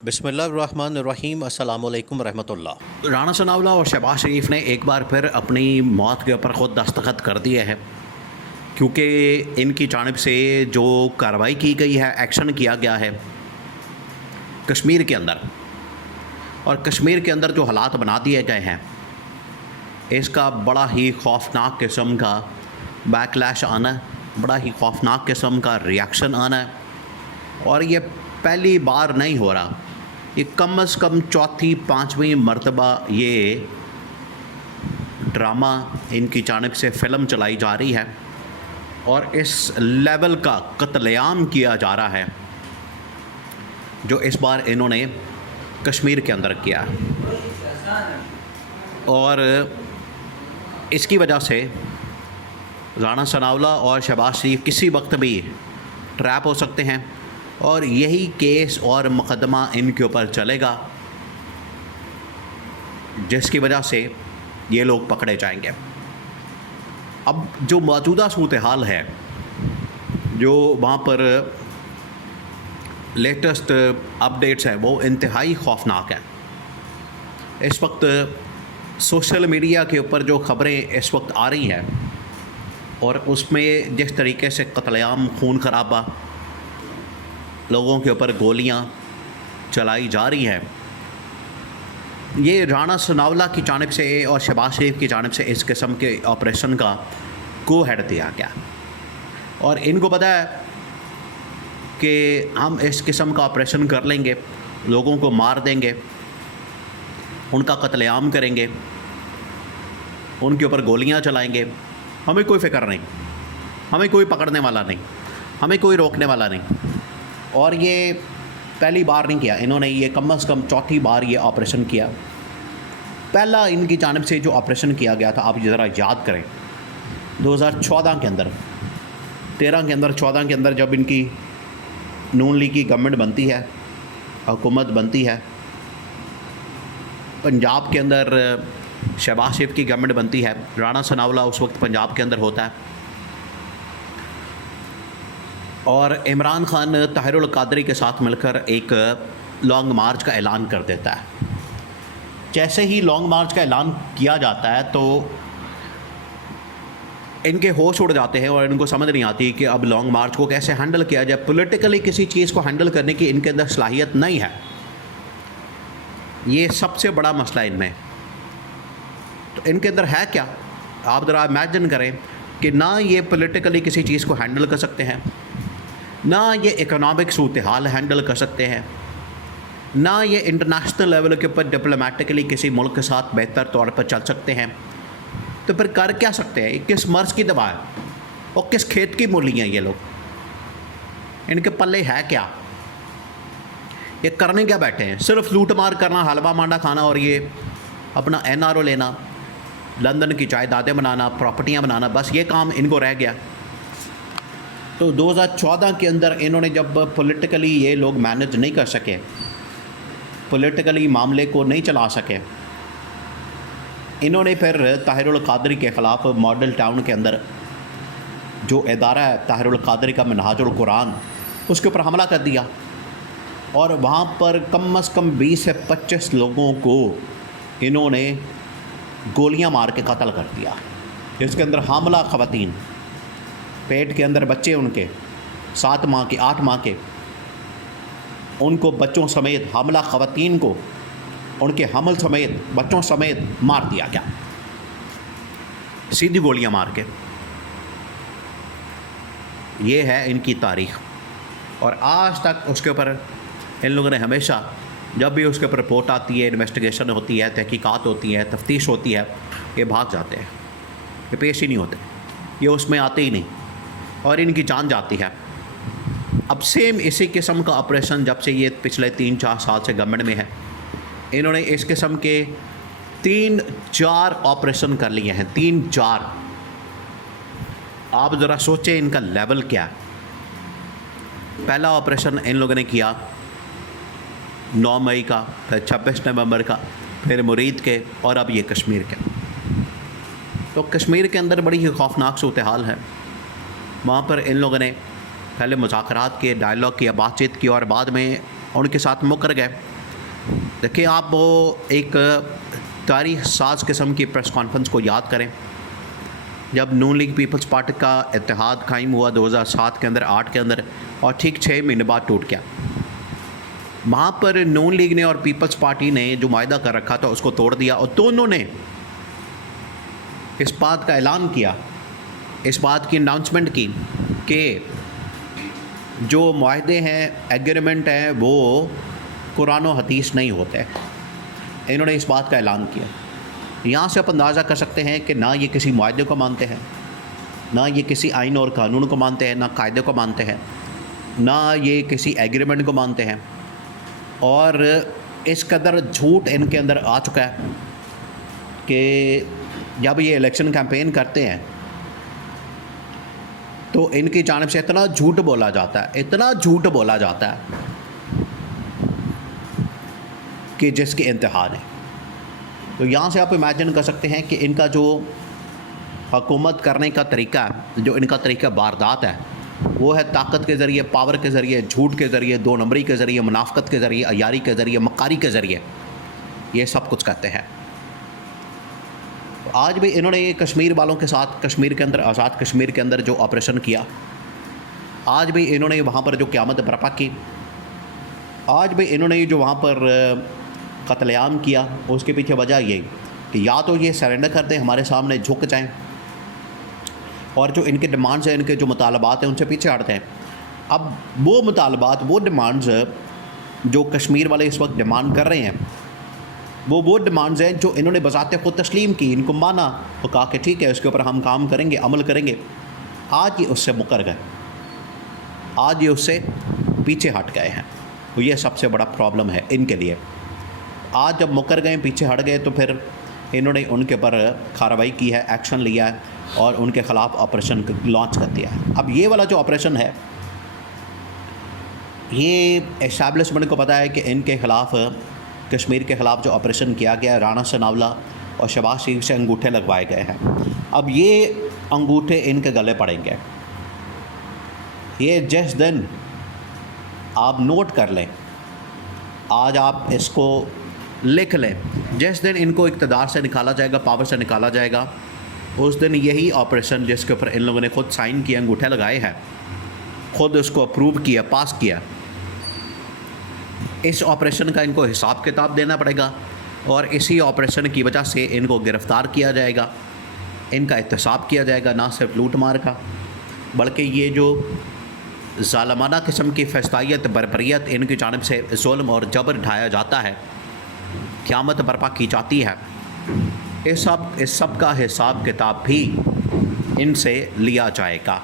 बिस्मिल्लाहिर्रहमानिर्रहीम अस्सलाम वालेकुम रहमतुल्लाह। राना सनाउल्लाह और शहबाज शरीफ ने एक बार फिर अपनी मौत के ऊपर ख़ुद दस्तखत कर दिए हैं, क्योंकि इनकी जानिब से जो कार्रवाई की गई है, एक्शन किया गया है कश्मीर के अंदर, और कश्मीर के अंदर जो हालात बना दिए गए हैं, इसका बड़ा ही खौफनाक किस्म का बैकलैश आना है, बड़ा ही खौफनाक किस्म का रिएक्शन आना है। और ये पहली बार नहीं हो रहा, ये कम अज़ कम चौथी पाँचवीं मरतबा ये ड्रामा इनकी जानिब से फ़िल्म चलाई जा रही है और इस लेवल का कत्लेआम किया जा रहा है जो इस बार इन्होंने कश्मीर के अंदर किया। और इसकी वजह से राना सनाउल्लाह और शहबाज शरीफ किसी वक्त भी ट्रैप हो सकते हैं और यही केस और मुकदमा इनके ऊपर चलेगा, जिसकी वजह से ये लोग पकड़े जाएंगे। अब जो मौजूदा सूरत हाल है, जो वहाँ पर लेटेस्ट अपडेट्स हैं, वो इंतहाई खौफनाक है। इस वक्त सोशल मीडिया के ऊपर जो ख़बरें इस वक्त आ रही हैं और उसमें जिस तरीके से कत्लेआम, खून खराबा, लोगों के ऊपर गोलियां चलाई जा रही हैं, ये राना सनाउल्लाह की जानिब से और शहबाज शरीफ की जानिब से इस किस्म के ऑपरेशन का गो हेड दिया गया। और इनको पता है कि हम इस किस्म का ऑपरेशन कर लेंगे, लोगों को मार देंगे, उनका कत्लेआम करेंगे, उनके ऊपर गोलियां चलाएंगे, हमें कोई फ़िक्र नहीं, हमें कोई पकड़ने वाला नहीं, हमें कोई रोकने वाला नहीं। और ये पहली बार नहीं किया इन्होंने, ये कम अज़ कम चौथी बार ये ऑपरेशन किया। पहला इनकी जानिब से जो ऑपरेशन किया गया था, आप ज़रा याद करें, 2014 के अंदर, 13 के अंदर, 14 के अंदर, जब इनकी नून लीग की गवर्नमेंट बनती है, हुकूमत बनती है, पंजाब के अंदर शहबाज शरीफ की गवर्नमेंट बनती है, राना सनाउल्लाह उस वक्त पंजाब के अंदर होता है और इमरान खान ताहिरुल कादरी के साथ मिलकर एक लॉन्ग मार्च का ऐलान कर देता है। जैसे ही लॉन्ग मार्च का ऐलान किया जाता है तो इनके होश उड़ जाते हैं और इनको समझ नहीं आती कि अब लॉन्ग मार्च को कैसे हैंडल किया जाए। पॉलिटिकली किसी चीज़ को हैंडल करने की इनके अंदर सलाहियत नहीं है, ये सबसे बड़ा मसला इनमें। तो इनके अंदर है क्या, आप ज़रा इमेजिन करें कि ना ये पॉलिटिकली किसी चीज़ को हैंडल कर सकते हैं, ना ये इकोनॉमिक सूरत हाल हैंडल कर सकते हैं, ना ये इंटरनेशनल लेवल के ऊपर डिप्लोमेटिकली किसी मुल्क के साथ बेहतर तौर पर चल सकते हैं। तो फिर कर क्या सकते हैं? किस मर्ज़ की दवा है और किस खेत की मूली हैं ये लोग? इनके पल्ले है क्या? ये करने क्या बैठे हैं? सिर्फ लूट मार करना, हलवा मांडा खाना और ये अपना NRO लेना, लंदन की जायदादें बनाना, प्रॉपर्टियाँ बनाना, बस ये काम इनको रह गया। तो 2014 के अंदर इन्होंने जब पॉलिटिकली ये लोग मैनेज नहीं कर सके, पॉलिटिकली मामले को नहीं चला सके, इन्होंने फिर ताहिरुल कादरी के ख़िलाफ़ मॉडल टाउन के अंदर जो इदारा है ताहिरुल कादरी का मिनहाजुल कुरान, उसके ऊपर हमला कर दिया और वहाँ पर कम अज़ कम 20 से 25 लोगों को इन्होंने गोलियां मार के कत्ल कर दिया। इसके अंदर हामला ख़वातीन, पेट के अंदर बच्चे उनके 7 माह के, 8 माह के, उनको बच्चों समेत, हामला ख़वातीन को उनके हमल समेत, बच्चों समेत मार दिया गया, सीधी गोलियां मार के। ये है इनकी तारीख़। और आज तक उसके ऊपर इन लोगों ने हमेशा, जब भी उसके ऊपर रिपोर्ट आती है, इन्वेस्टिगेशन होती है, तहकीकात होती है, तफ्तीश होती है, ये भाग जाते हैं, ये पेश ही नहीं होते, ये उसमें आते ही नहीं और इनकी जान जाती है। अब सेम इसी किस्म का ऑपरेशन जब से ये पिछले 3-4 साल से गवर्नमेंट में है, इन्होंने इस किस्म के 3-4 ऑपरेशन कर लिए हैं, 3-4। आप ज़रा सोचें इनका लेवल क्या है। पहला ऑपरेशन इन लोगों ने किया 9 मई का, फिर 26 नवंबर का, फिर मुरीद के, और अब ये कश्मीर के। तो कश्मीर के अंदर बड़ी ही खौफनाक सूरत हाल है। वहाँ पर इन लोगों ने पहले मुज़ाकरात किए, डायलॉग किया, बातचीत की और बाद में उनके साथ मुकर गए। देखिए, आप वो एक तारीख साज किस्म की प्रेस कॉन्फ्रेंस को याद करें जब नून लीग पीपल्स पार्टी का इत्तेहाद कायम हुआ 2007 के अंदर, 8 के अंदर, और ठीक 6 महीने बाद टूट गया। वहाँ पर नून लीग ने और पीपल्स पार्टी ने जो मायदा कर रखा था उसको तोड़ दिया, और दोनों ने इस बात का ऐलान किया, इस बात की अनाउंसमेंट की कि जो माहदे हैं, एग्रीमेंट हैं, वो कुरान और हदीस नहीं होते। इन्होंने इस बात का ऐलान किया। यहाँ से आप अंदाज़ा कर सकते हैं कि ना ये किसी माहदे को मानते हैं, ना ये किसी आइन और कानून को मानते हैं, ना कायदे को मानते हैं, ना ये किसी एग्रीमेंट को मानते हैं। और इस कदर झूठ इनके अंदर आ चुका है कि जब ये इलेक्शन कैंपेन करते हैं तो इनकी जानिब से इतना झूठ बोला जाता है, इतना झूठ बोला जाता है कि जिसकी इंतहा नहीं। तो यहाँ से आप इमेजिन कर सकते हैं कि इनका जो हुकूमत करने का तरीका है, जो इनका तरीका वारदात है, वो है ताकत के ज़रिए, पावर के ज़रिए, झूठ के ज़रिए, दो नंबरी के ज़रिए, मुनाफकत के ज़रिए, अयारी के ज़रिए, मक्कारी के ज़रिए, ये सब कुछ करते हैं। आज भी इन्होंने कश्मीर वालों के साथ, कश्मीर के अंदर, आज़ाद कश्मीर के अंदर जो ऑपरेशन किया, आज भी इन्होंने वहाँ पर जो क़यामत बर्पा की, आज भी इन्होंने जो वहाँ पर कत्लेआम किया, उसके पीछे वजह यही कि या तो ये सरेंडर कर दें, हमारे सामने झुक जाएं, और जो इनके डिमांड्स हैं, इनके जो मुतालबात हैं, उनसे पीछे हटते हैं। अब वो मुतालबात, वो डिमांड्स जो कश्मीर वाले इस वक्त डिमांड कर रहे हैं, वो डिमांड्स हैं जो इन्होंने बज़ाते खुद तस्लीम की, इनको माना, तो कहा कि ठीक है, इसके ऊपर हम काम करेंगे, अमल करेंगे। आज ये उससे मुकर गए, आज ये उससे पीछे हट गए हैं। तो ये सबसे बड़ा प्रॉब्लम है इनके लिए। आज जब मुकर गए, पीछे हट गए, तो फिर इन्होंने उनके ऊपर कार्रवाई की है, एक्शन लिया है, और उनके ख़िलाफ़ ऑपरेशन लॉन्च कर दिया है। अब ये वाला जो ऑपरेशन है, ये एस्टैब्लिशमेंट को पता है कि इनके ख़िलाफ़, कश्मीर के ख़िलाफ़ जो ऑपरेशन किया गया, राना सनावला और शहबाज शरीफ से अंगूठे लगवाए गए हैं। अब ये अंगूठे इनके गले पड़ेंगे। ये जिस दिन आप नोट कर लें, आज आप इसको लिख लें, जिस दिन इनको इक़्तिदार से निकाला जाएगा, पावर से निकाला जाएगा, उस दिन यही ऑपरेशन जिसके ऊपर इन लोगों ने खुद साइन किए, अंगूठे लगाए हैं, खुद उसको अप्रूव किया, पास किया, इस ऑपरेशन का इनको हिसाब किताब देना पड़ेगा, और इसी ऑपरेशन की वजह से इनको गिरफ़्तार किया जाएगा, इनका एहतसाब किया जाएगा, ना सिर्फ लूट मार का, बल्कि ये जो ज़ालमाना किस्म की फसादियत, बर्बरियत इनकी जानिब से जुल्म और जबर ढाया जाता है, क़यामत बर्पा की जाती है, इस सब का हिसाब किताब भी इनसे लिया जाएगा।